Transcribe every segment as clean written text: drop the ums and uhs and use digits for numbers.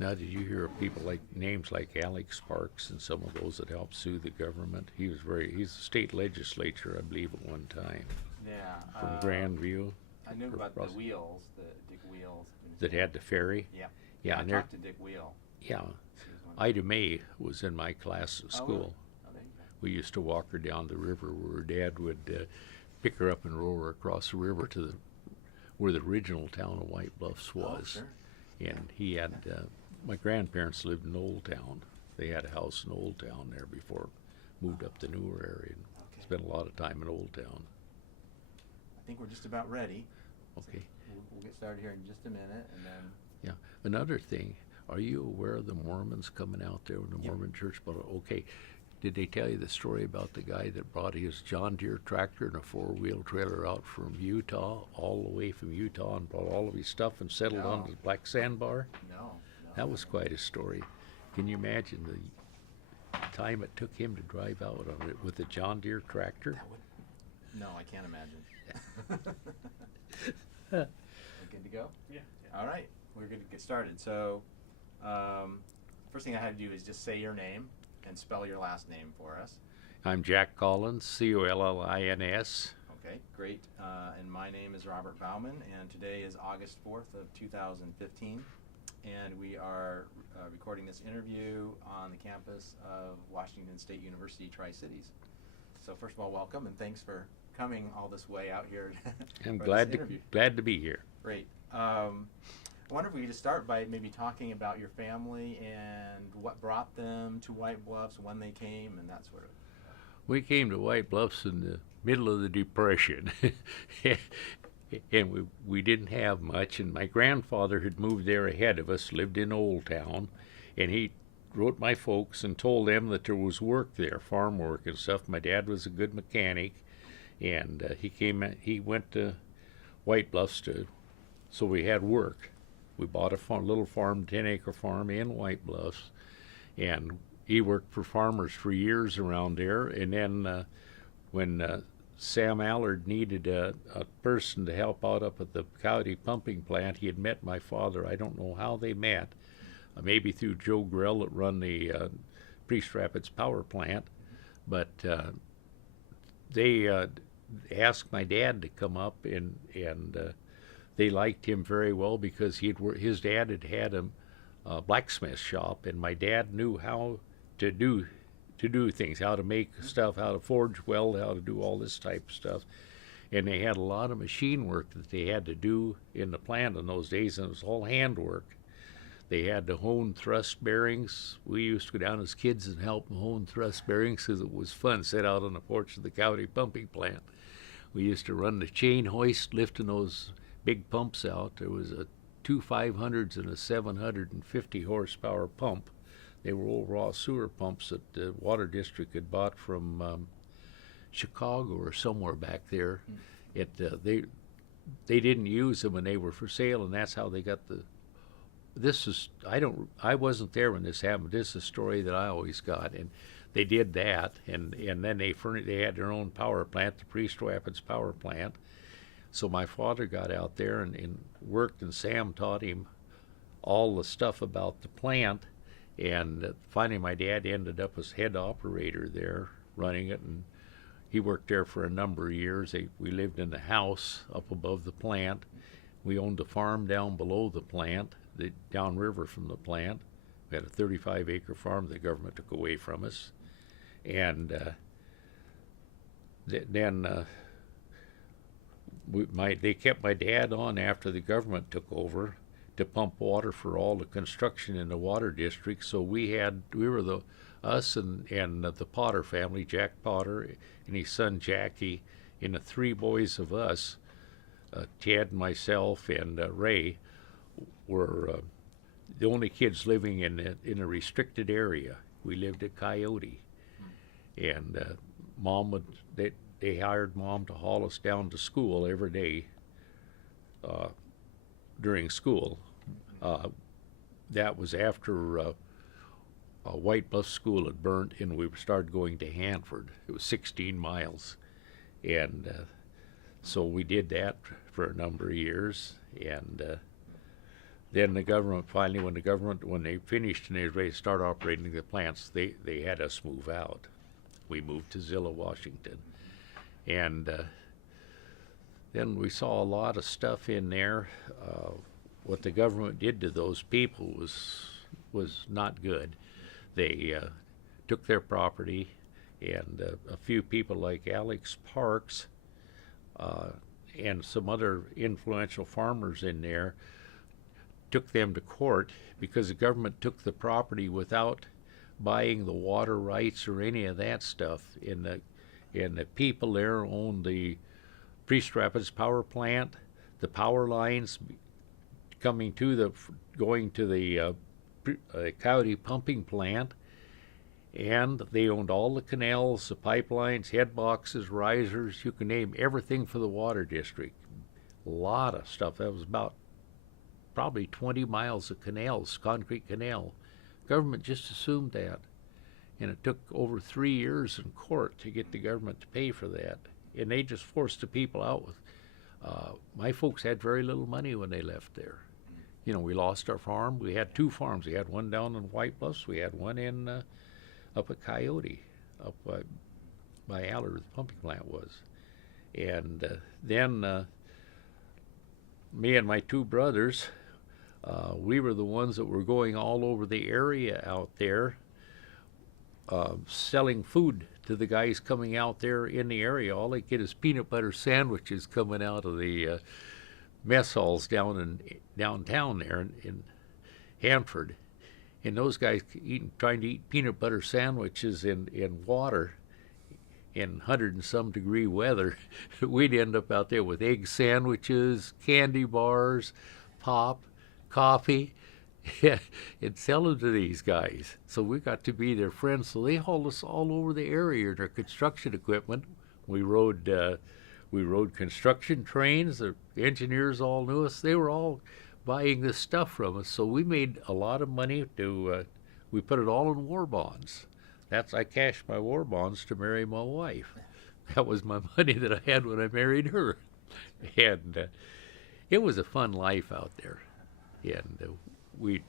Now, did you hear of people like names like Alex Sparks and some of those that helped sue the government? He's a state legislature, I believe, at one time Yeah, from Grandview, I knew about the Russ, Wheels, the Dick Wheels. that had the ferry. Yeah, Yeah, I and they're, talked to Dick Wheel. yeah, He was one. Ida Mae was in my class at Oh, really? school. Oh, there you go. We used to walk her down the river where her dad would pick her up and row her across the river to where the original town of White Bluffs Oh, was. sure. And he had, my grandparents lived in Old Town. They had a house in Old Town there before moved up the newer area and Okay. spent a lot of time in Old Town. I think we're just about ready. Okay. We'll get started here in just a minute, and then. Yeah. Another thing, are you aware of the Mormons coming out there in the Yep. Mormon church? But okay, did they tell you the story about the guy that brought his John Deere tractor and a four-wheel trailer out from Utah, all the way from Utah, and brought all of his stuff and settled No. on the Black Sandbar? No. That was quite a story. Can you imagine the time it took him to drive out on it with a John Deere tractor? That would. No, I can't imagine. We're good to go? Yeah. All right, we're good to get started. So, first thing I had to do is just say your name and spell your last name for us. I'm Jack Collins, Collins. Okay, great. And my name is Robert Bauman, and today is August 4th of 2015, and we are recording this interview on the campus of Washington State University Tri-Cities. So first of all, welcome, and thanks for coming all this way out here. I'm for glad this to interview. glad to be here. Great. I wonder if we could just start by maybe talking about your family and what brought them to White Bluffs, when they came, and that sort of. We came to White Bluffs in the middle of the Depression, and we didn't have much. And my grandfather had moved there ahead of us, lived in Old Town, and he wrote my folks and told them that there was work there, farm work and stuff. My dad was a good mechanic, and he went to White Bluffs so we had work. We bought a little farm, 10-acre farm in White Bluffs, and he worked for farmers for years around there. And then when Sam Allard needed a person to help out up at the Coyote pumping plant, he had met my father. I don't know how they met, maybe through Joe Grell that run the Priest Rapids power plant, but they asked my dad to come up, and they liked him very well because his dad had a blacksmith shop, and my dad knew how to do things, how to make stuff, how to forge weld, how to do all this type of stuff. And they had a lot of machine work that they had to do in the plant in those days, and it was all hand work. They had to hone thrust bearings. We used to go down as kids and help them hone thrust bearings because it was fun, sit out on the porch of the Coyote pumping plant. We used to run the chain hoist, lifting those big pumps out. There was two 500s and a 750 horsepower pump. They were old raw sewer pumps that the water district had bought from Chicago or somewhere back there. They didn't use them, and they were for sale, and that's how they got the. I wasn't there when this happened. This is a story that I always got, and they did that, and then they had their own power plant, the Priest Rapids power plant. So my father got out there and worked, and Sam taught him all the stuff about the plant. And finally, my dad ended up as head operator there, running it, and he worked there for a number of years. We lived in the house up above the plant. We owned a farm down below the plant, downriver from the plant. We had a 35-acre farm the government took away from us. And then they kept my dad on after the government took over to pump water for all the construction in the water district. So us and the Potter family, Jack Potter and his son Jackie, and the three boys of us, Ted, myself, and Ray, were the only kids living in a restricted area. We lived at Coyote, and they hired Mom to haul us down to school every day during school. That was after White Bluff School had burnt, and we started going to Hanford. It was 16 miles, and so we did that for a number of years, and then the government finally, when they finished and they was ready to start operating the plants, they had us move out. We moved to Zillow, Washington, and then we saw a lot of stuff in there. What the government did to those people was not good. They took their property, and a few people like Alex Parks and some other influential farmers in there took them to court because the government took the property without buying the water rights or any of that stuff. And the people there owned the Priest Rapids power plant, the power lines going to the Coyote pumping plant, and they owned all the canals, the pipelines, head boxes, risers, you can name everything for the water district. A lot of stuff. That was about probably 20 miles of canals, concrete canal. Government just assumed that. And it took over 3 years in court to get the government to pay for that. And they just forced the people out with, my folks had very little money when they left there. You know, we lost our farm. We had 2 farms. We had one down in White Bluffs. We had one in up at Coyote, up by Aller, the pumping plant was. And then me and my 2 brothers, we were the ones that were going all over the area out there, selling food to the guys coming out there in the area. All they get is peanut butter sandwiches coming out of the mess halls downtown there in Hanford. And those guys trying to eat peanut butter sandwiches in water in 100 and some degree weather. We'd end up out there with egg sandwiches, candy bars, pop, coffee, and sell them to these guys. So we got to be their friends. So they hauled us all over the area in their construction equipment. We rode construction trains. The engineers all knew us. They were all buying this stuff from us. So we made a lot of money. We put it all in war bonds. I cashed my war bonds to marry my wife. That was my money that I had when I married her. And it was a fun life out there. And we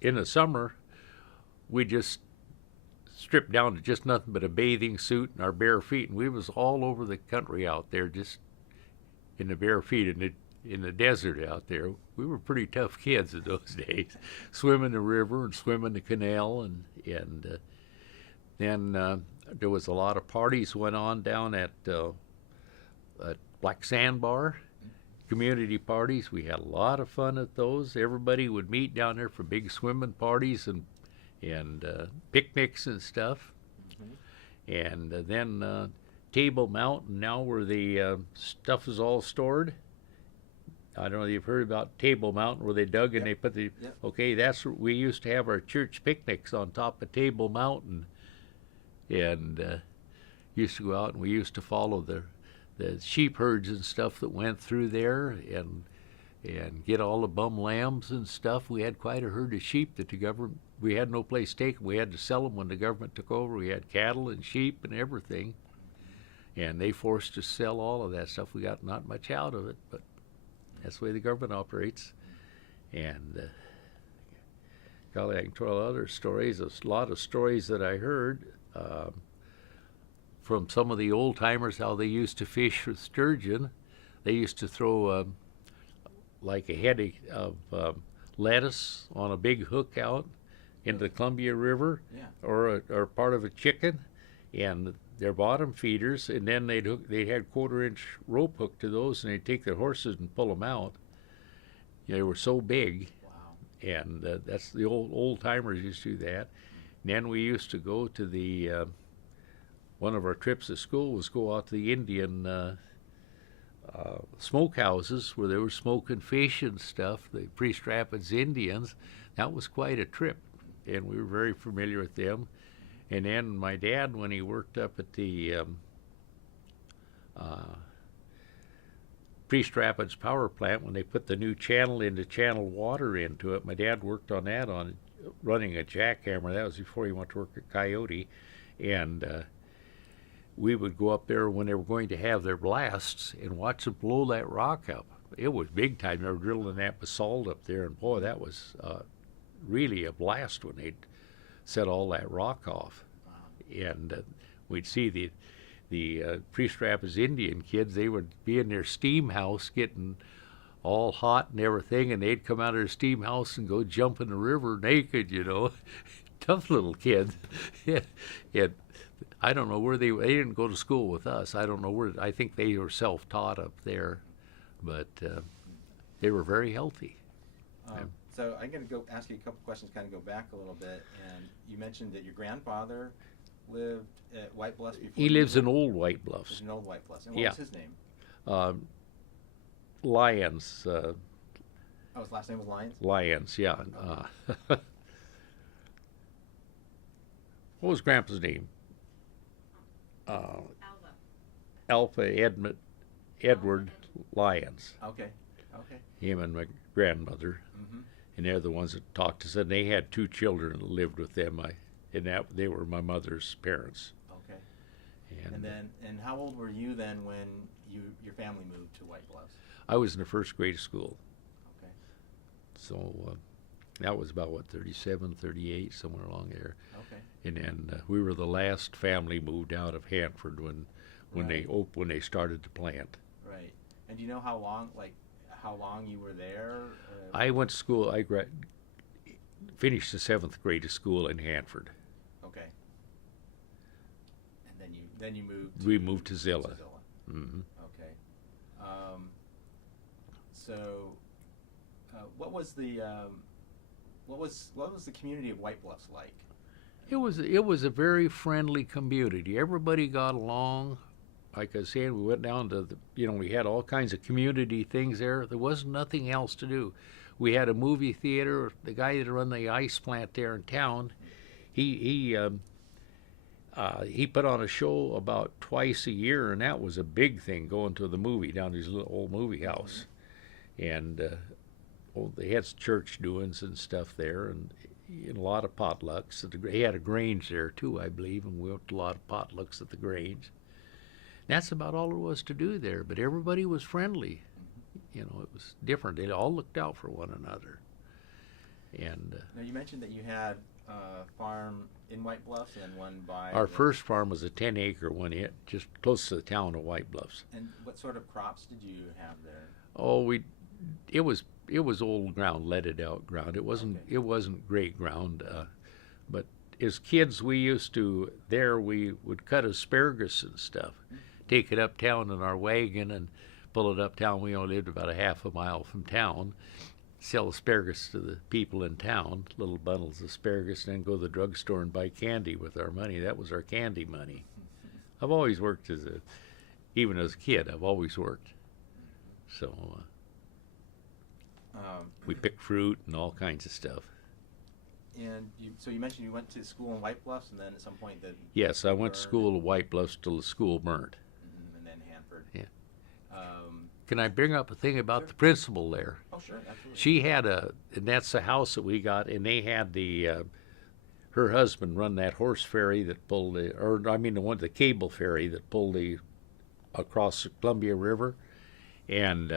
in the summer, we just stripped down to just nothing but a bathing suit and our bare feet, and we was all over the country out there just in the bare feet in the desert out there. We were pretty tough kids in those days, swimming the river and swimming the canal, and then there was a lot of parties went on down at Black Sandbar. Community parties. We had a lot of fun at those. Everybody would meet down there for big swimming parties and picnics and stuff. Mm-hmm. And then Table Mountain, now where the stuff is all stored. I don't know if you've heard about Table Mountain where they dug and they put the... Yep. Okay, that's where we used to have our church picnics on top of Table Mountain. And used to go out and we used to follow the sheep herds and stuff that went through there and get all the bum lambs and stuff. We had quite a herd of sheep that the government, we had no place to take them. We had to sell them when the government took over. We had cattle and sheep and everything. And they forced us to sell all of that stuff. We got not much out of it, but that's the way the government operates. And golly, I can tell other stories. A lot of stories that I heard from some of the old timers, how they used to fish with sturgeon. They used to throw like a head of lettuce on a big hook out into the Columbia River, yeah, or part of a chicken, and their bottom feeders, and then they'd had 1/4-inch rope hook to those, and they'd take their horses and pull them out. They were so big. Wow. And that's the old timers used to do that. And then we used to go to the one of our trips at school was go out to the Indian smokehouses where they were smoking fish and stuff, the Priest Rapids Indians. That was quite a trip, and we were very familiar with them. And then my dad, when he worked up at the Priest Rapids power plant, when they put the new channel water into it, my dad worked on that, on running a jackhammer. That was before he went to work at Coyote. And we would go up there when they were going to have their blasts and watch them blow that rock up. it was big time. They were drilling that basalt up there, and boy, that was really a blast when they'd set all that rock off. Wow. And we'd see the Priest Rapids Indian kids. They would be in their steam house getting all hot and everything, and they'd come out of their steam house and go jump in the river naked, you know. Tough little kids. And I don't know where they didn't go to school with us. I don't know where. I think they were self-taught up there, but they were very healthy. So I'm going to go ask you a couple questions, kind of go back a little bit. And you mentioned that your grandfather lived at White Bluffs before. He lives in Old White Lives Bluffs. in Old White Bluffs. And what Yeah. was his name? Lyons. Oh, his last name was Lyons? Lyons, yeah. What was Grandpa's name? Alpha Edward Lyons. Okay. Okay. Him and my grandmother, Mm-hmm. and they're the ones that talked to us. And they had two children that lived with them. They were my mother's parents. Okay. And how old were you then when your family moved to White Bluffs? I was in the first grade of school. Okay. So that was about, 37, 38, somewhere along there. Okay. And then we were the last family moved out of Hanford when Right. when they started to plant. Right. And do you know how long you were there? I went to school. Finished the 7th grade of school in Hanford. Okay. And then you moved. We moved to Zilla. Mm-hmm. Okay. So, what was the community of White Bluffs like? It was a very friendly community. Everybody got along. Like I was saying, we went down to we had all kinds of community things there. There was nothing else to do. We had a movie theater. The guy that run the ice plant there in town, he put on a show about twice a year, and that was a big thing, going to the movie down to his little old movie house. And they had church doings and stuff there, and a lot of potlucks. He had a Grange there too, I believe, and we went to a lot of potlucks at the Grange. That's about all there was to do there, but everybody was friendly. It was different. They all looked out for one another. And Now you mentioned that you had a farm in White Bluffs and one by. our first farm was a 10-acre one, just close to the town of White Bluffs. And what sort of crops did you have there? Oh, it was old ground, leaded out ground. It wasn't great ground, but as kids we would cut asparagus and stuff, take it uptown in our wagon and pull it uptown. We only lived about a half a mile from town. Sell asparagus to the people in town, little bundles of asparagus, and then go to the drugstore and buy candy with our money. That was our candy money. I've always worked even as a kid, I've always worked. So we picked fruit and all kinds of stuff. And so you mentioned you went to school in White Bluffs, and then at some point Yes, I went to school at White Bluffs till the school burnt. and then Hanford. Yeah. Can I bring up a thing about the principal there? Oh, sure, absolutely. She had and that's the house that we got, and they had her husband run that horse ferry that pulled the cable ferry that pulled across the Columbia River, and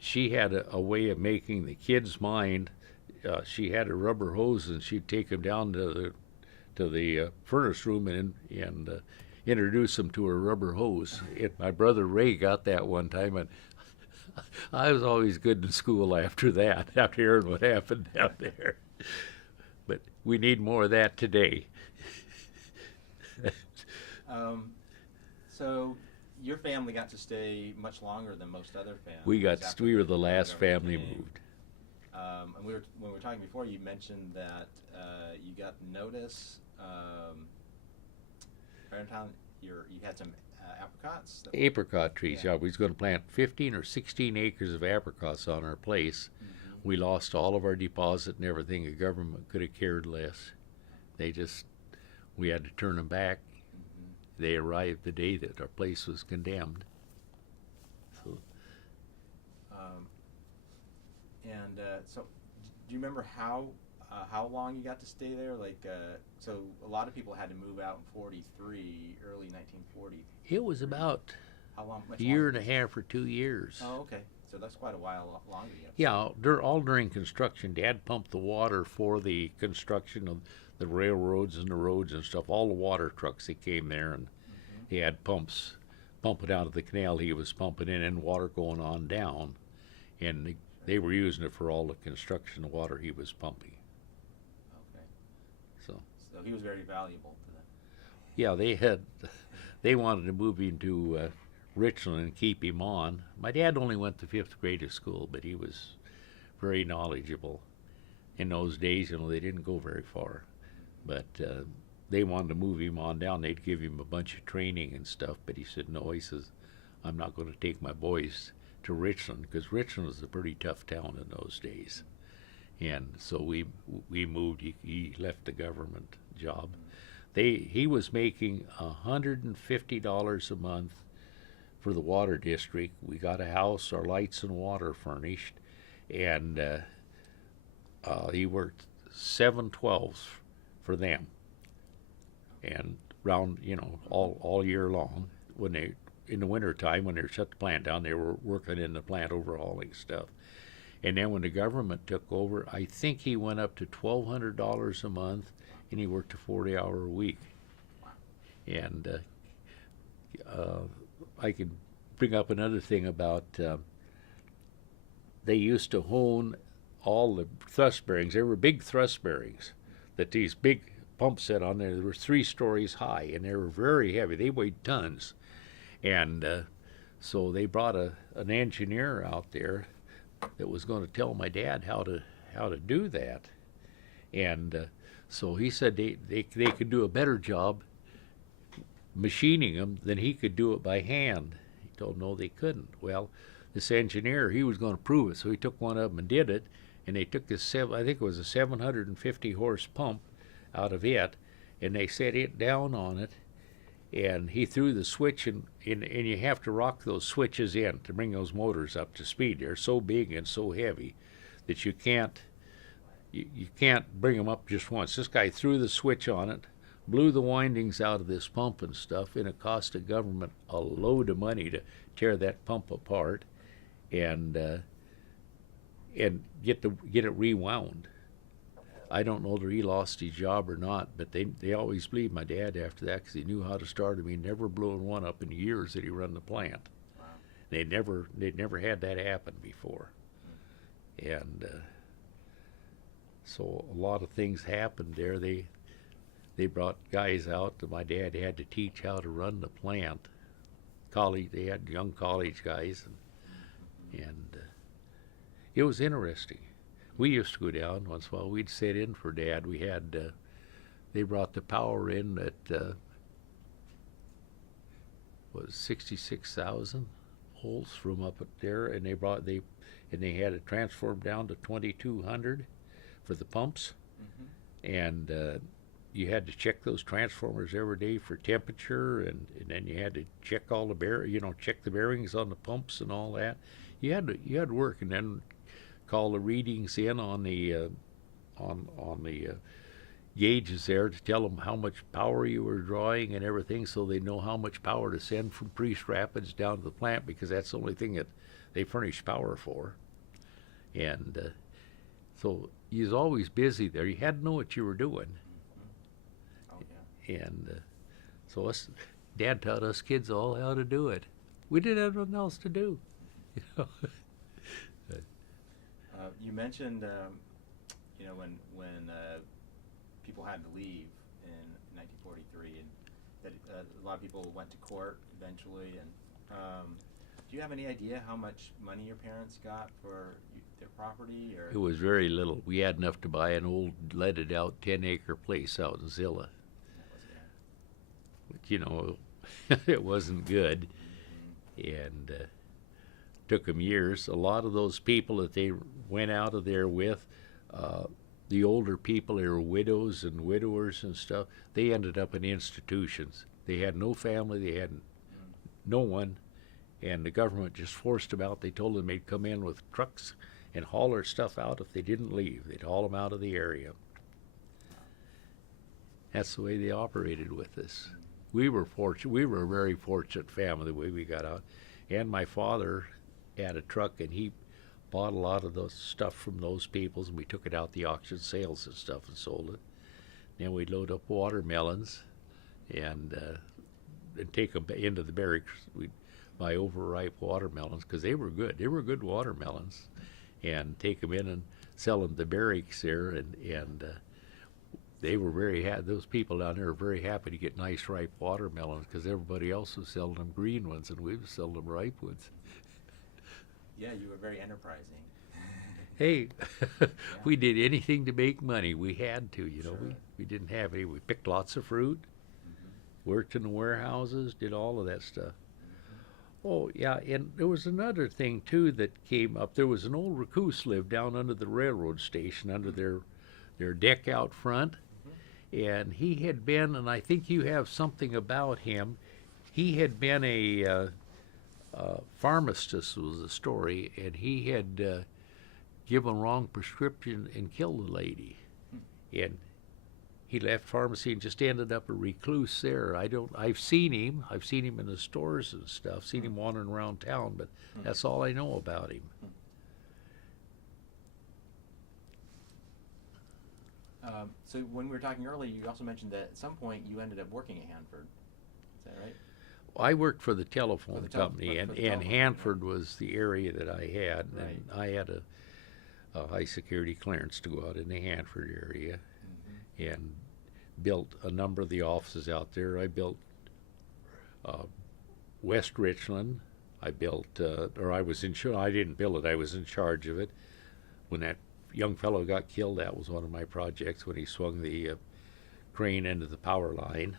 she had a way of making the kids mind. She had a rubber hose, and she'd take them down to the furnace room and introduce them to her rubber hose. My brother Ray got that one time, and I was always good in school after that, after hearing what happened down there. But we need more of that today. So your family got to stay much longer than most other families. We were the last federal family government came. moved. And when we were talking before, you mentioned that you got notice. Fairtown, you had some apricots. Apricot trees, yeah. We was going to plant 15 or 16 acres of apricots on our place. Mm-hmm. We lost all of our deposit and everything. The government could have cared less. We had to turn them back. Mm-hmm. They arrived the day that our place was condemned. So So, do you remember how long you got to stay there? So a lot of people had to move out in '43, early 1940. it was about How long? Much a year longer? and a half or 2 years. Oh, okay. So that's quite a while longer yet. Yeah, all during construction. Dad pumped the water for the construction of the railroads and the roads and stuff. All the water trucks that came there, and he had pumps pumping out of the canal he was pumping in, and water going on down. And they were using it for all the construction water he was pumping. Okay. So So he was very valuable to them. yeah, they wanted to move him to Richland and keep him on. My dad only went to fifth grade of school, but he was very knowledgeable. In those days, they didn't go very far, but they wanted to move him on down. They'd give him a bunch of training and stuff, but he said no. He says, I'm not going to take my boys to Richland, because Richland was a pretty tough town in those days. And so we moved. He left the government job. He was making $150 a month for the water district. We got a house, our lights and water furnished, and he worked 7/12s for them, and round all year long. When they in the winter time, when they shut the plant down, they were working in the plant overhauling stuff. And then when the government took over, I think he went up to $1,200 a month, and he worked a 40-hour week. And I can bring up another thing about they used to hone all the thrust bearings. They were big thrust bearings that these big pumps set on there. They were 3 stories high, and they were very heavy. They weighed tons. And so they brought an engineer out there that was going to tell my dad how to do that. And so he said they could do a better job machining them than he could do it by hand. He told no, they couldn't. Well, this engineer, he was going to prove it, so he took one of them and did it. And they took this, I think it was a 750 horse pump out of it, and they set it down on it, and he threw the switch, and you have to rock those switches in to bring those motors up to speed. They're so big and so heavy that you can't bring them up just once. This guy threw the switch on it, blew the windings out of this pump and stuff, and it cost the government a load of money to tear that pump apart and get it rewound. I don't know that he lost his job or not, but they always believed my dad after that, because he knew how to start them. He never blown one up in the years that he run the plant. Wow. They'd never had that happen before. And so a lot of things happened there. They brought guys out that my dad had to teach how to run the plant. They had young college guys, and it was interesting. We used to go down once in a while. We'd sit in for Dad. We had they brought the power in at was 66,000 volts from up there, and they had it transformed down to 2,200 for the pumps, and you had to check those transformers every day for temperature, and then you had to check all the check the bearings on the pumps and all that. You had to work, and then call the readings in on the gauges there to tell them how much power you were drawing and everything, so they know how much power to send from Priest Rapids down to the plant, because that's the only thing that they furnish power for. And so you was always busy there. You had to know what you were doing. Oh, yeah. And so Dad taught us kids all how to do it. We didn't have nothing else to do. You mentioned, when people had to leave in 1943, and that a lot of people went to court eventually. And do you have any idea how much money your parents got for their property? Or It was very little. We had enough to buy an old leaded-out 10-acre place out in Zilla. But it wasn't good, and took them years. A lot of those people that they went out of there with, the older people, they were widows and widowers and stuff. They ended up in institutions. They had no family. They had no one, and the government just forced them out. They told them they'd come in with trucks and haul their stuff out if they didn't leave. They'd haul them out of the area. That's the way they operated with us. We were fortunate. We were a very fortunate family the way we got out. And my father, had a truck, and he bought a lot of the stuff from those peoples, and we took it out the auction sales and stuff and sold it. Then we'd load up watermelons and take them into the barracks. We'd buy overripe watermelons because they were good. They were good watermelons, and take them in and sell them to the barracks there. And they were very happy. Those people down there were very happy to get nice ripe watermelons because everybody else was selling them green ones, and we were selling them ripe ones. Yeah, you were very enterprising. Hey, we did anything to make money. We had to, you know. Sure. We didn't have any. We picked lots of fruit, worked in the warehouses, did all of that stuff. Oh, yeah, and there was another thing, too, that came up. There was an old recluse lived down under the railroad station, under their deck out front, and he had been, and I think you have something about him, he had been a pharmacist was the story, and he had given wrong prescription and killed a lady. And he left pharmacy and just ended up a recluse there. I've seen him in the stores and stuff, seen him wandering around town, but that's all I know about him. So when we were talking earlier, you also mentioned that at some point you ended up working at Hanford. Is that right? I worked for the telephone company, for the and telephone, Hanford was the area that I had, Right. and I had a high security clearance to go out in the Hanford area, and built a number of the offices out there. I built West Richland. I built, or I was in charge. I didn't build it. I was in charge of it. When that young fellow got killed, that was one of my projects. When he swung the crane into the power line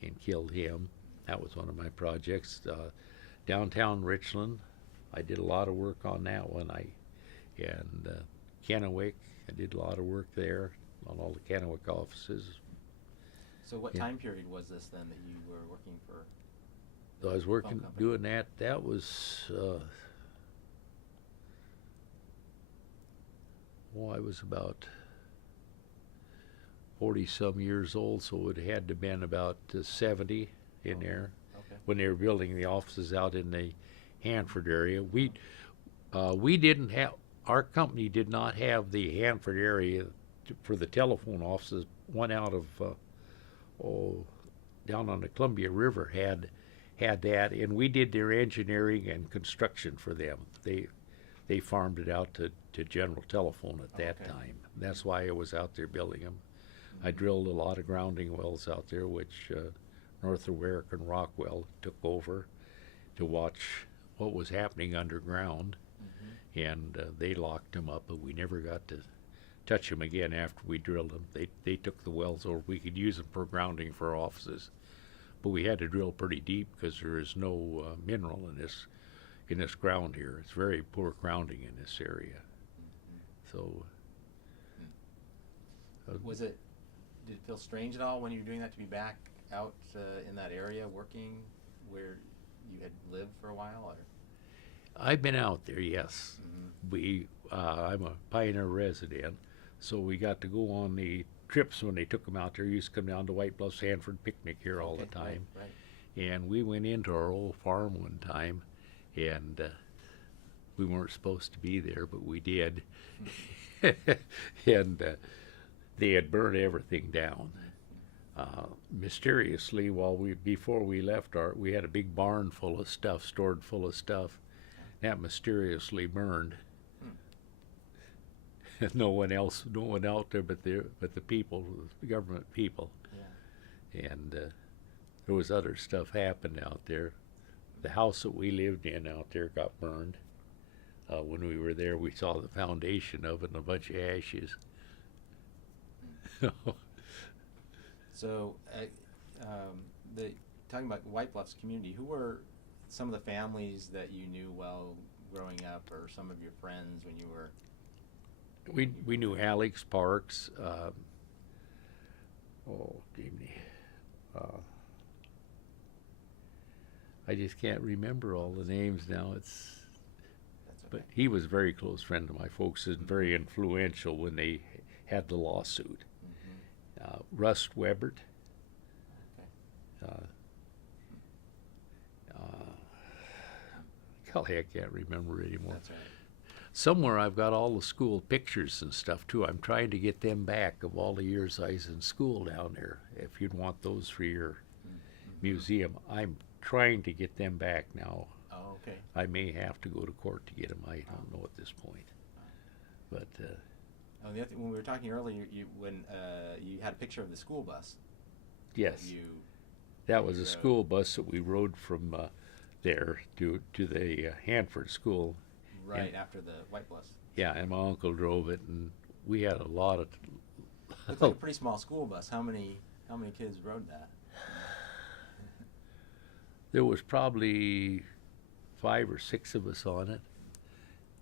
and killed him, that was one of my projects. Downtown Richland, I did a lot of work on that one. And Kennewick, I did a lot of work there on all the Kennewick offices. So what Yeah. time period was this then that you were working for? So I was working, company? doing that. That was, I was about 40-some years old, so it had to have been about 70 in there Okay. when they were building the offices out in the Hanford area. We didn't have, our company did not have the Hanford area for the telephone offices. One out of, down on the Columbia River had that, and we did their engineering and construction for them. They farmed it out to General Telephone at that Okay. time. That's why I was out there building them. I drilled a lot of grounding wells out there, which North American Rockwell took over to watch what was happening underground, and they locked them up, but we never got to touch them again after we drilled them. They took the wells over. We could use them for grounding for offices, but we had to drill pretty deep because there is no mineral in this ground here. It's very poor grounding in this area. So Did it feel strange at all when you were doing that to be back out in that area working where you had lived for a while? Or? I've been out there, yes. I'm a Pioneer resident, so we got to go on the trips when they took them out there. We used to come down to White Bluff Sanford picnic here all the time. Right. And we went into our old farm one time, and we weren't supposed to be there, but we did. And they had burned everything down. Mysteriously, before we left, we had a big barn full of stuff, stored full of stuff. That mysteriously burned. No one out there but the people, the government people. Yeah. And there was other stuff happened out there. The house that we lived in out there got burned. When we were there, we saw the foundation of it and a bunch of ashes. So, talking about White Bluffs community, who were some of the families that you knew well growing up, or some of your friends when you were? We knew Alex Parks. I just can't remember all the names now. That's okay. But he was a very close friend of my folks and very influential when they had the lawsuit. Russ Webert. Okay. golly, I can't remember anymore. That's right. Somewhere I've got all the school pictures and stuff too. I'm trying to get them back of all the years I was in school down there. If you'd want those for your museum, I'm trying to get them back now. Oh, okay. I may have to go to court to get them. I don't know at this point. But Oh, the other when we were talking earlier, when you had a picture of the school bus. yes, that was a school bus that we rode from there to the Hanford School. Right after the white bus. Yeah, and my uncle drove it, and we had a lot of. Looked like a pretty small school bus. How many kids rode that? There was probably 5 or 6 of us on it.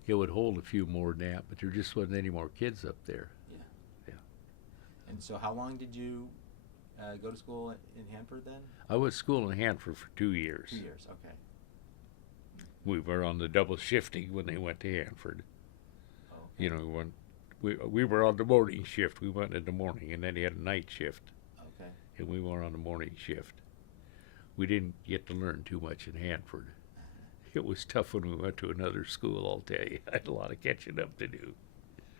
It would hold a few more than that, but there just wasn't any more kids up there. Yeah. Yeah. And so, how long did you go to school in Hanford then? I was at school in Hanford for 2 years. 2 years. Okay. We were on the double shifting when they went to Hanford. Oh, okay. You know, we were on the morning shift. We went in the morning, and then he had a night shift, Okay. and we were on the morning shift. We didn't get to learn too much in Hanford. It was tough when we went to another school, I'll tell you. I had a lot of catching up to do.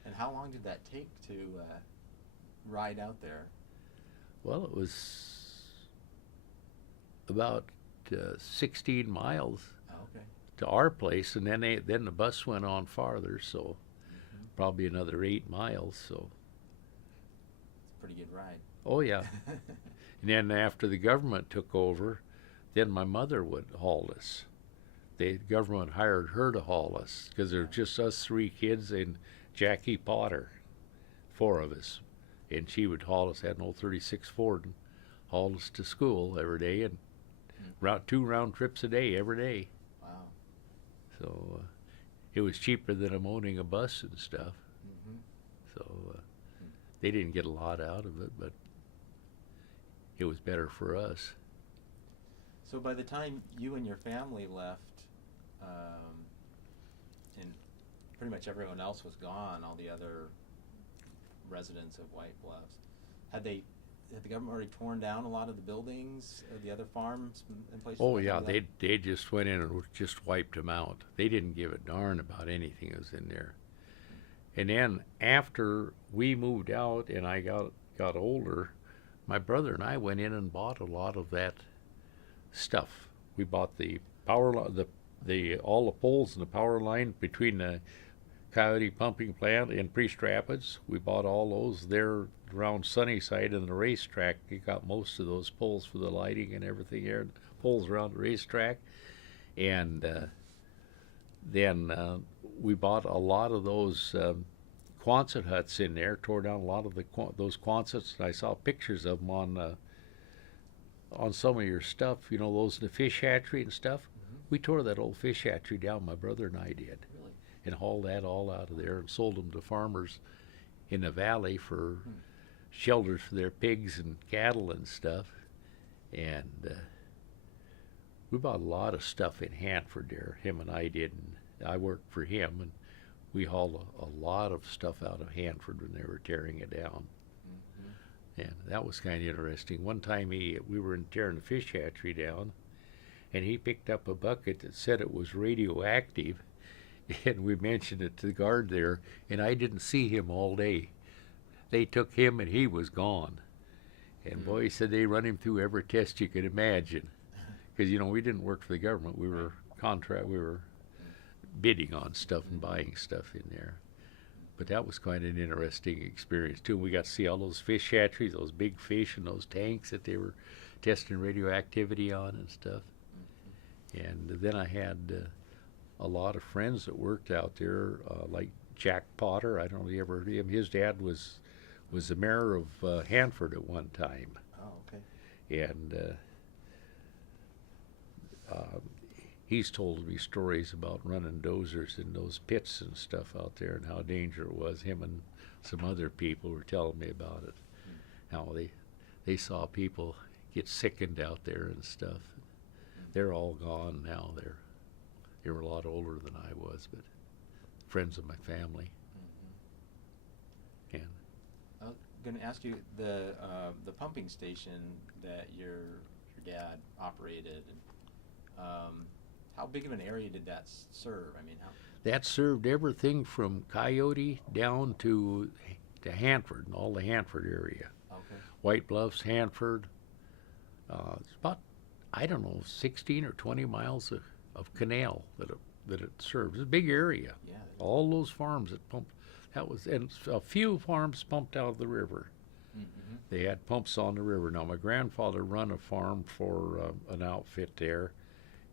And how long did that take to ride out there? Well, it was about 16 miles Oh, okay. to our place, and then the bus went on farther, so Mm-hmm. probably another 8 miles. So, It's a pretty good ride. oh yeah. And then after the government took over, then my mother would haul us. The government hired her to haul us because there were just us 3 kids and Jackie Potter, 4 of us, and she would haul us. Had an old '36 Ford, and haul us to school every day, and 2 round trips a day every day. Wow. So it was cheaper than I'm owning a bus and stuff. Mm-hmm. So they didn't get a lot out of it, but it was better for us. So by the time you and your family left, and pretty much everyone else was gone, all the other residents of White Bluffs, had the government already torn down a lot of the buildings, the other farms and places? Oh like yeah, that? they just went in and just wiped them out. They didn't give a darn about anything that was in there. And then after we moved out and I got older, my brother and I went in and bought a lot of that stuff. We bought the power all the poles and the power line between the Coyote pumping plant and Priest Rapids. We bought all those there around Sunnyside and the racetrack. We got most of those poles for the lighting and everything there, poles around the racetrack. And then we bought a lot of those Quonset huts in there, tore down a lot of those Quonsets, and I saw pictures of them on some of your stuff, you know, those in the fish hatchery and stuff. Mm-hmm. We tore that old fish hatchery down, my brother and I did, Really? and hauled that all out of there and sold them to farmers in the valley for shelters for their pigs and cattle and stuff. And we bought a lot of stuff in Hanford there, him and I did, and I worked for him, and we hauled a lot of stuff out of Hanford when they were tearing it down. Mm-hmm. And that was kind of interesting. One time we were tearing the fish hatchery down, and he picked up a bucket that said it was radioactive, and we mentioned it to the guard there, and I didn't see him all day. They took him, and he was gone. And boy, he said they run him through every test you could imagine, because you know we didn't work for the government. We were bidding on stuff and buying stuff in there. But that was quite an interesting experience too. We got to see all those fish hatcheries, those big fish in those tanks that they were testing radioactivity on and stuff. And then I had a lot of friends that worked out there, like Jack Potter. I don't know if you ever heard of him. His dad was the mayor of Hanford at one time. Oh, okay. And he's told me stories about running dozers in those pits and stuff out there and how dangerous it was. Him and some other people were telling me about it, how they saw people get sickened out there and stuff. They're all gone now. They were a lot older than I was, but friends of my family. Mm-hmm. And I was going to ask you the pumping station that your dad operated. How big of an area did that serve? I mean, how? That served everything from Coyote down to Hanford and all the Hanford area. Okay. White Bluffs, Hanford. It's about, I don't know, 16 or 20 miles of canal that it served. It's a big area. Yeah. All those farms that pumped, and a few farms pumped out of the river. Mm-hmm. They had pumps on the river. Now, my grandfather run a farm for an outfit there,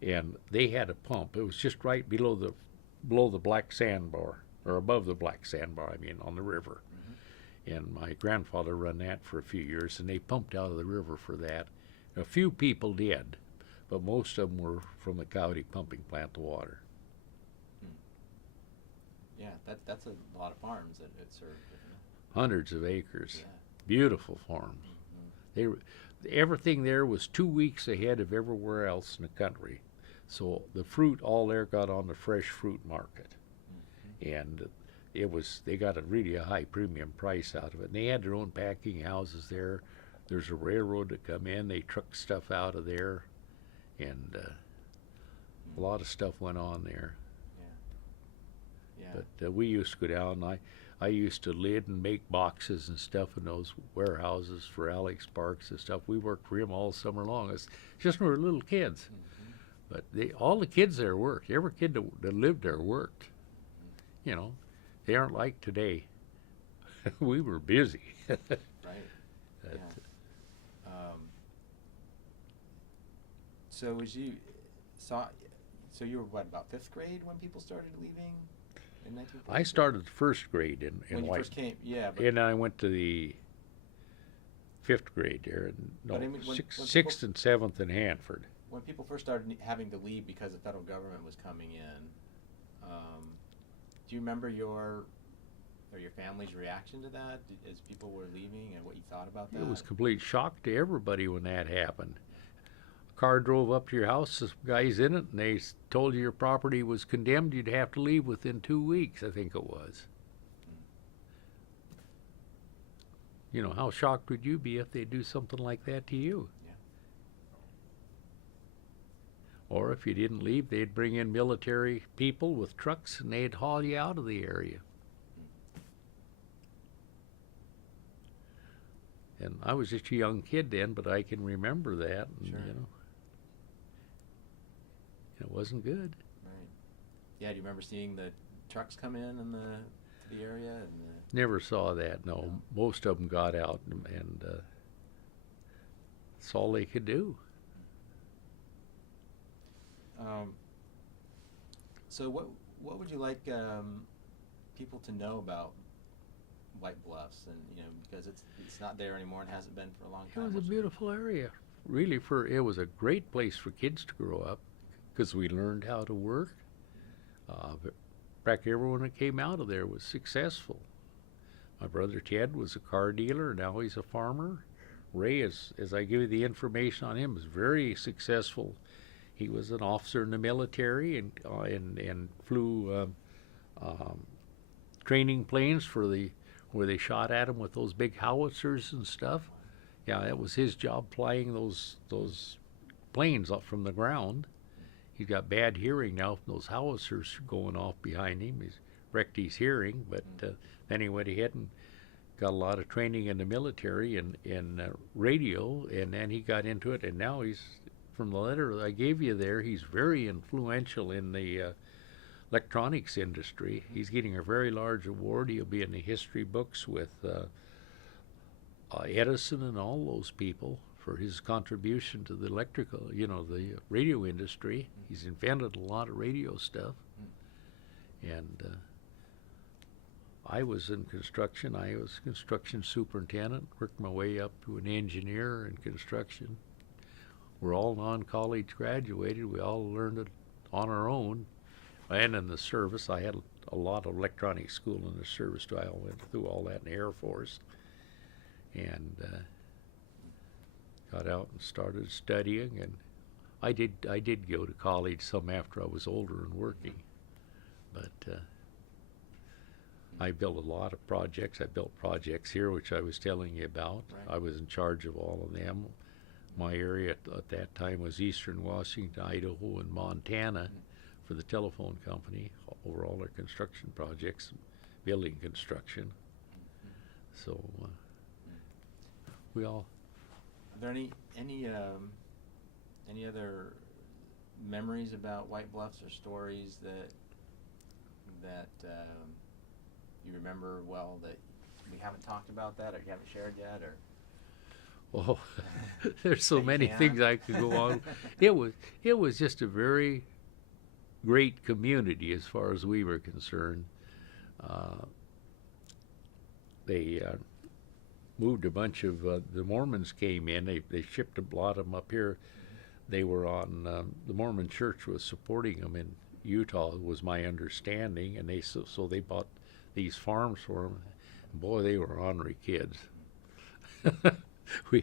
and they had a pump. It was just right below the black sandbar, or above the black sandbar, I mean, on the river. Mm-hmm. And my grandfather run that for a few years, and they pumped out of the river for that. A few people did, but most of them were from the Coyote pumping plant, the water. Yeah, that's a lot of farms that it served. Isn't it? Hundreds of acres. Yeah. Beautiful farms. Mm-hmm. Everything there was 2 weeks ahead of everywhere else in the country. So the fruit all there got on the fresh fruit market. Mm-hmm. And they got a high premium price out of it. And they had their own packing houses there. There's a railroad that come in. They truck stuff out of there. And a lot of stuff went on there. Yeah. But we used to go down, and I used to lid and make boxes and stuff in those warehouses for Alex Sparks and stuff. We worked for him all summer long. It's just when we were little kids. Mm-hmm. But all the kids there worked. Every kid that lived there worked. Mm-hmm. You know, they aren't like today. We were busy. Right. That, Yeah. So was you so you were what, about fifth grade when people started leaving in 1950? I started first grade in when you White. first came, yeah. But, And I went to the fifth grade there. And, no, But I mean, when sixth and seventh in Hanford. when people first started having to leave because the federal government was coming in, do you remember your family's reaction to that as people were leaving and what you thought about that? It was complete shock to everybody when that happened. A car drove up to your house, there's guys in it, and they told you your property was condemned. You'd have to leave within 2 weeks, I think it was. You know, how shocked would you be if they do something like that to you? Yeah. Or if you didn't leave, they'd bring in military people with trucks and they'd haul you out of the area. And I was just a young kid then, but I can remember that. And, Sure. you know, it wasn't good. Right. Yeah. Do you remember seeing the trucks come in to the area and Never saw that. No, most of them got out, and that's all they could do. So what would you like people to know about White Bluffs, and because it's not there anymore and hasn't been for a long It time? was a beautiful area. Really, it was a great place for kids to grow up because we learned how to work. In fact, everyone that came out of there was successful. My brother Ted was a car dealer. Now he's a farmer. Ray, as I give you the information on him, is very successful. He was an officer in the military and flew training planes where they shot at him with those big howitzers and stuff. Yeah, that was his job, flying those planes up from the ground. He's got bad hearing now from those howitzers going off behind him. He's wrecked his hearing, but then he went ahead and got a lot of training in the military in radio, and then he got into it, and now he's, from the letter that I gave you there, he's very influential in the electronics industry. He's getting a very large award. He'll be in the history books with Edison and all those people for his contribution to the the radio industry. He's invented a lot of radio stuff. And I was in construction. I was construction superintendent, worked my way up to an engineer in construction. We're all non-college graduated. We all learned it on our own. And in the service, I had a lot of electronic school in the service. I went through all that in the Air Force. And got out and started studying. And I did go to college some after I was older and working. But I built a lot of projects. I built projects here, which I was telling you about. Right. I was in charge of all of them. My area at that time was eastern Washington, Idaho, and Montana for the telephone company over all their construction projects, building construction. So we all. Are there any other memories about White Bluffs or stories that you remember well that we haven't talked about that or you haven't shared yet, or? Oh, there's so That you many can? things I could go on. It was just a very great community as far as we were concerned. They moved a bunch of the Mormons came in. They shipped a lot of them up here. They were on the Mormon Church was supporting them in Utah, was my understanding, and so they bought these farms for them. Boy, they were ornery kids. We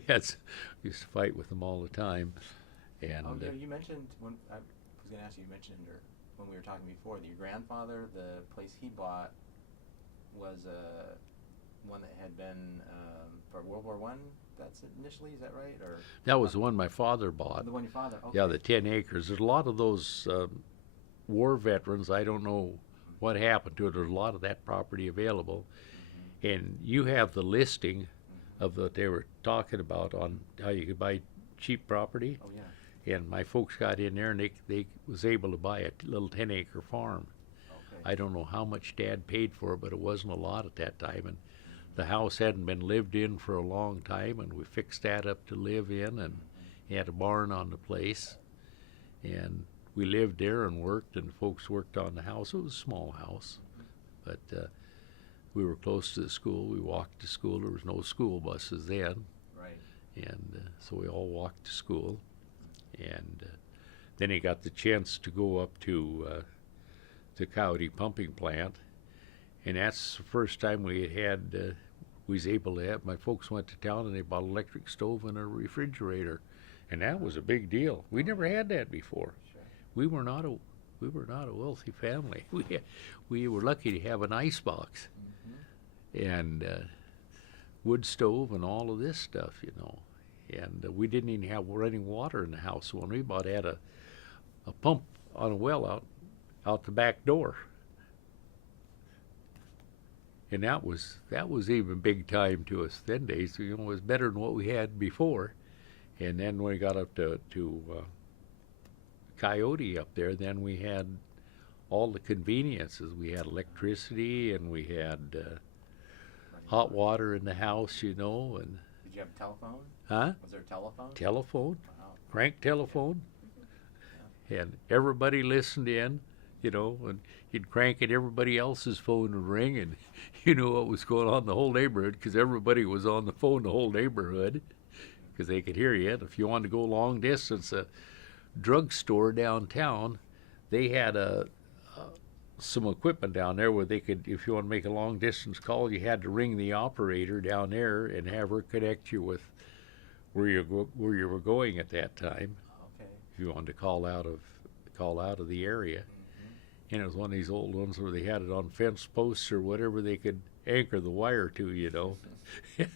used to fight with them all the time, and Oh, yeah, you mentioned when I was going to ask you. You mentioned when we were talking before that your grandfather, the place he bought, was one that had been for World War One. That's it initially, is that right? Or that was the one my father bought. the one your father? Okay. Yeah, the 10 acres. There's a lot of those war veterans. I don't know what happened to it. There's a lot of that property available, and you have the listing of what they were talking about on how you could buy cheap property. Oh yeah. And my folks got in there and they was able to buy a little 10-acre farm. Okay. I don't know how much Dad paid for it, but it wasn't a lot at that time. And the house hadn't been lived in for a long time, and we fixed that up to live in, and he had a barn on the place. And we lived there and worked, and folks worked on the house. It was a small house, but we were close to the school. We walked to school. There was no school buses then. Right. And so we all walked to school. And then he got the chance to go up to Coyote Pumping Plant, and that's the first time we was able to have. My folks went to town and they bought an electric stove and a refrigerator, and that was a big deal. We never had that before. Sure. We were not a wealthy family. We were lucky to have an ice box and wood stove and all of this stuff, you know. And we didn't even have running water in the house. When we bought, had a pump on a well out the back door. And that was even big time to us then days. You know, it was better than what we had before. And then when we got up to Coyote up there, then we had all the conveniences. We had electricity and we had hot water in the house, you know. And Did you have a telephone? huh? Was there a telephone? Telephone, Wow. crank telephone, and everybody listened in, you know, and you'd crank it, everybody else's phone would ring, and you knew what was going on in the whole neighborhood because everybody was on the phone, the whole neighborhood, because they could hear you. And if you wanted to go long distance, a drugstore downtown, they had some equipment down there where they could, if you want to make a long distance call, you had to ring the operator down there and have her connect you with where you were going at that time. Okay. If you wanted to call out of the area. And it was one of these old ones where they had it on fence posts or whatever they could anchor the wire to, you know. It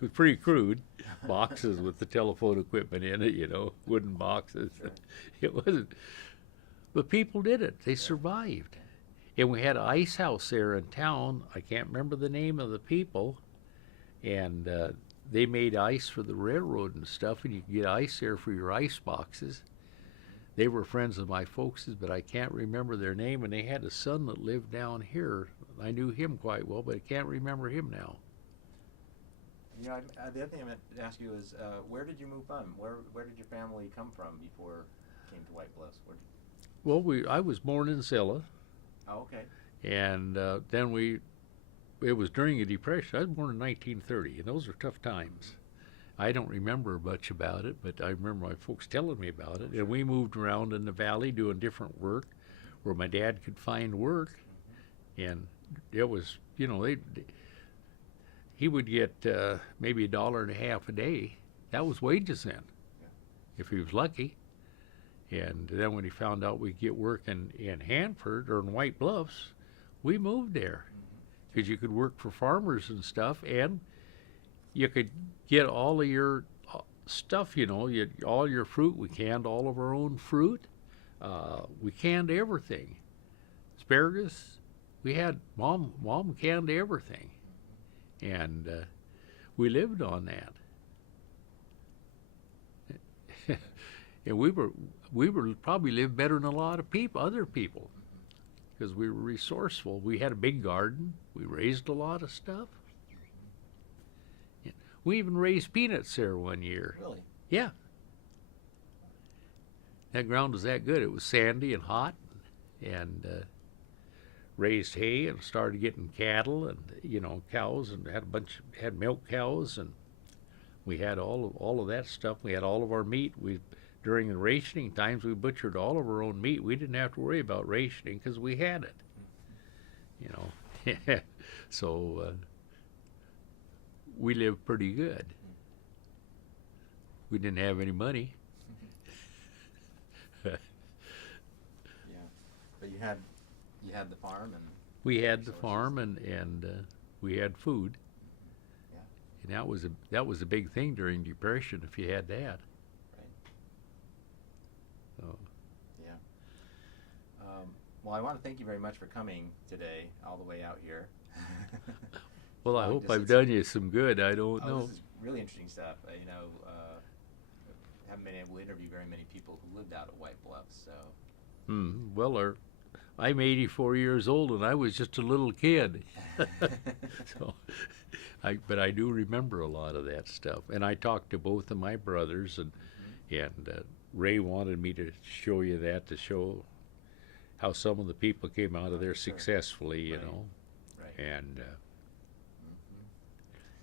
was pretty crude. Boxes with the telephone equipment in it, you know, wooden boxes. Sure. It wasn't, but people did it. They survived. And we had an ice house there in town. I can't remember the name of the people. And they made ice for the railroad and stuff, and you could get ice there for your ice boxes. They were friends of my folks', but I can't remember their name, and they had a son that lived down here. I knew him quite well, but I can't remember him now. You know, the other thing I meant to ask you is, where did you move from? Where did your family come from before you came to White Bluffs? Well, I was born in Zilla, Oh, okay. and then it was during the Depression. I was born in 1930, and those were tough times. I don't remember much about it, but I remember my folks telling me about it. And we moved around in the valley doing different work where my dad could find work. And it was, you know, he would get maybe $1.50 a day. That was wages then, if he was lucky. And then when he found out we'd get work in Hanford or in White Bluffs, we moved there because you could work for farmers and stuff, and you could get all of your stuff, all your fruit. We canned all of our own fruit. We canned everything. Asparagus, we had mom canned everything, and we lived on that. And we were probably lived better than a lot of other people, because we were resourceful. We had a big garden. We raised a lot of stuff. Yeah. We even raised peanuts there one year. Really? Yeah. That ground was that good. It was sandy and hot, and raised hay and started getting cattle and cows, and had milk cows, and we had all of that stuff. We had all of our meat. During the rationing times, we butchered all of our own meat. We didn't have to worry about rationing because we had it. So we lived pretty good. We didn't have any money. Yeah, but you had the farm and We had the resources. farm, and we had food. Yeah. And that was a big thing during Depression, if you had that. Right. So, Yeah. Well, I want to thank you very much for coming today, all the way out here. well, I Long hope I've distance. done you some good. I don't Oh, know. this is really interesting stuff. Haven't been able to interview very many people who lived out at White Bluffs, so. Well, I'm 84 years old, and I was just a little kid. So, but I do remember a lot of that stuff. And I talked to both of my brothers, and Ray wanted me to show you that, to show how some of the people came out of there Sure. successfully, Right. Right. And Mhm.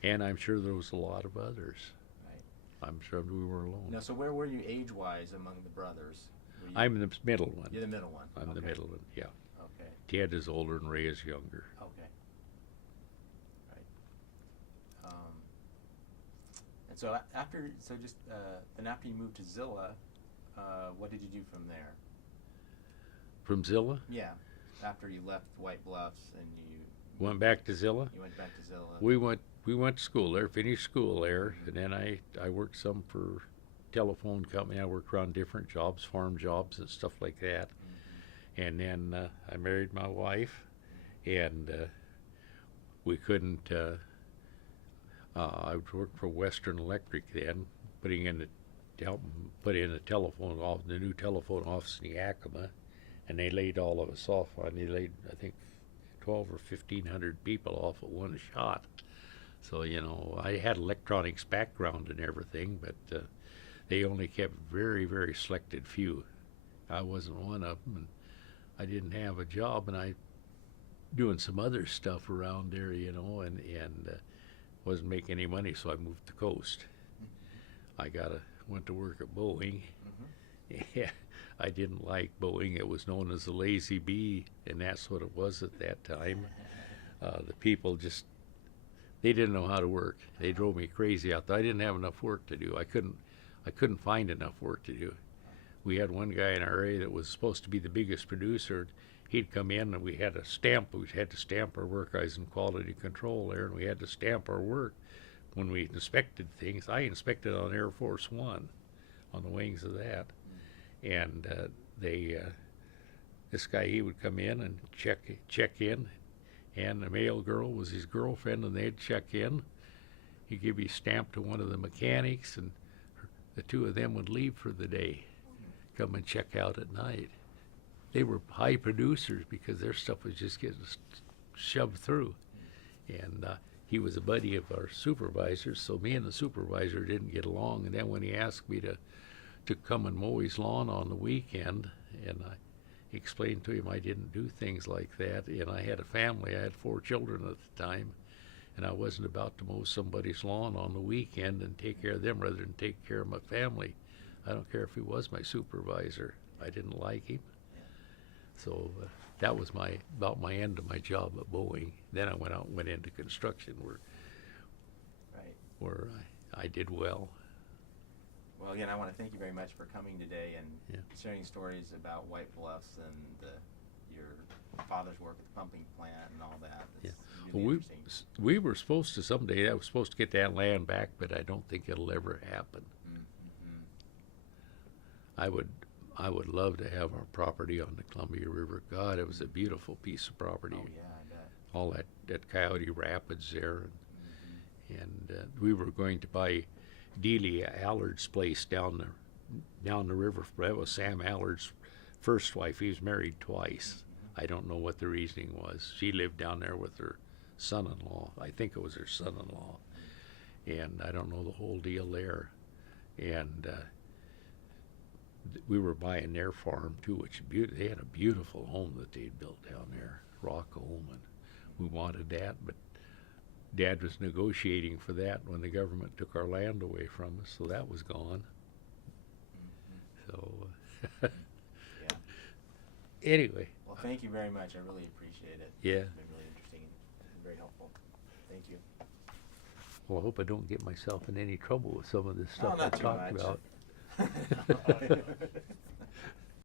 and I'm sure there was a lot of others. Right. I'm sure we were alone. Now, so where were you age-wise among the brothers? Were you, I'm the middle one. You're the middle one. I'm the Okay. middle one, yeah. Okay. Ted is older and Ray is younger. Okay. Right. And so then after you moved to Zilla, what did you do from there? From Zilla, Yeah. After you left White Bluffs and went back to Zilla. you went back to Zilla. We went to school there, finished school there, and then I worked some for telephone company. I worked around different jobs, farm jobs and stuff like that. And then I married my wife, and we couldn't. I worked for Western Electric then, to help 'em put in the new telephone office in Yakima, and they laid all of us off. They laid, I think, 12 or 1,500 people off at one shot. So I had electronics background and everything, but they only kept very, very selected few. I wasn't one of them, and I didn't have a job, and I doing some other stuff around there, and wasn't making any money, so I moved to Coast. I went to work at Boeing. Yeah, I didn't like Boeing. It was known as the Lazy Bee, and that's what it was at that time. The people they didn't know how to work. They drove me crazy out there. I didn't have enough work to do. I couldn't find enough work to do. We had one guy in our area that was supposed to be the biggest producer. He'd come in, and we had to stamp our work. I was in quality control there, and we had to stamp our work when we inspected things. I inspected on Air Force One, on the wings of that, and this guy, he would come in and check in, and the male girl was his girlfriend, and they'd check in. He'd give his stamp to one of the mechanics, and the two of them would leave for the day, come and check out at night. They were high producers because their stuff was just getting shoved through. And he was a buddy of our supervisor, so me and the supervisor didn't get along. And then when he asked me to come and mow his lawn on the weekend, and I explained to him I didn't do things like that, and I had a family. I had 4 children at the time, and I wasn't about to mow somebody's lawn on the weekend and take care of them rather than take care of my family. I don't care if he was my supervisor. I didn't like him. So that was about my end of my job at Boeing. Then I went into construction where I did well. Well, again, I want to thank you very much for coming today and Yeah. sharing stories about White Bluffs and your father's work at the pumping plant and all that. It's really Well, interesting. we were supposed to someday. I was supposed to get that land back, but I don't think it'll ever happen. Mm. I would love to have our property on the Columbia River. God, it was a beautiful piece of property. Oh, yeah, I bet. All that Coyote Rapids there, Mhm. and we were going to buy Dealey Allard's place down the river. That was Sam Allard's first wife. He was married twice. Mhm. I don't know what the reasoning was. She lived down there with her son-in-law. I think it was her son-in-law, and I don't know the whole deal there. And we were buying their farm too, which they had a beautiful home that they'd built down there, rock home, and we wanted that, but Dad was negotiating for that when the government took our land away from us, so that was gone. Mhm. So Yeah. anyway, Well, thank you very much. I really appreciate it. yeah. It's been really interesting and very helpful. Thank you. Well, I hope I don't get myself in any trouble with some of this Oh, stuff I not too talked much. about.